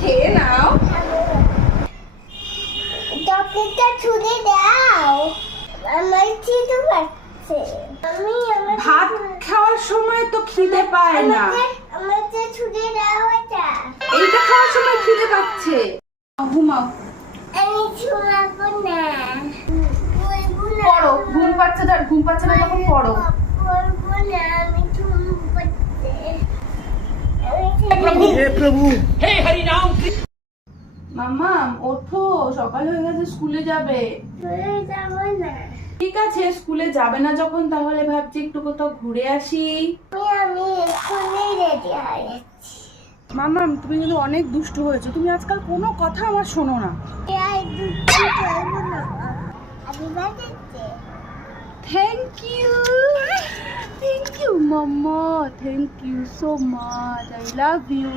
খেয়ে নাও। চকলেটটা ছুঁড়ে দাও, আমার খিদে পাচ্ছে। ভাত খাওয়ার সময় তো খিদে পায় না, আমাকে ছুঁড়ে দাও এটা। এইটা খাওয়ার সময় খিদে পাচ্ছে। ঘুমাও। আমি ঘুমাবো না, পড়ো, ঘুম পাচ্ছে না, ঘুম পাচ্ছে না তখন পড়ো। পড়বো না, আমি ঘুম পাচ্ছে। हे प्रभु हे हरि राम। মাম্মা ওঠো, সকাল হয়ে গেছে, স্কুলে যাবে। ঘুরে যাবো না, ঠিক আছে, স্কুলে যাবে না যখন, তাহলে ভাবছি একটু কোথাও ঘুরে আসি। আমি এক্ষুনি রেডি হয়ে যাচ্ছি। মাম্মা তুমি কিন্তু অনেক দুষ্টু হয়েছো, তুমি আজকাল কোনো কথা আমার শোনো না। এই দুধটা খাবো না, আমি বাজাচ্ছি। Thank you mamma, thank you so much, I love you.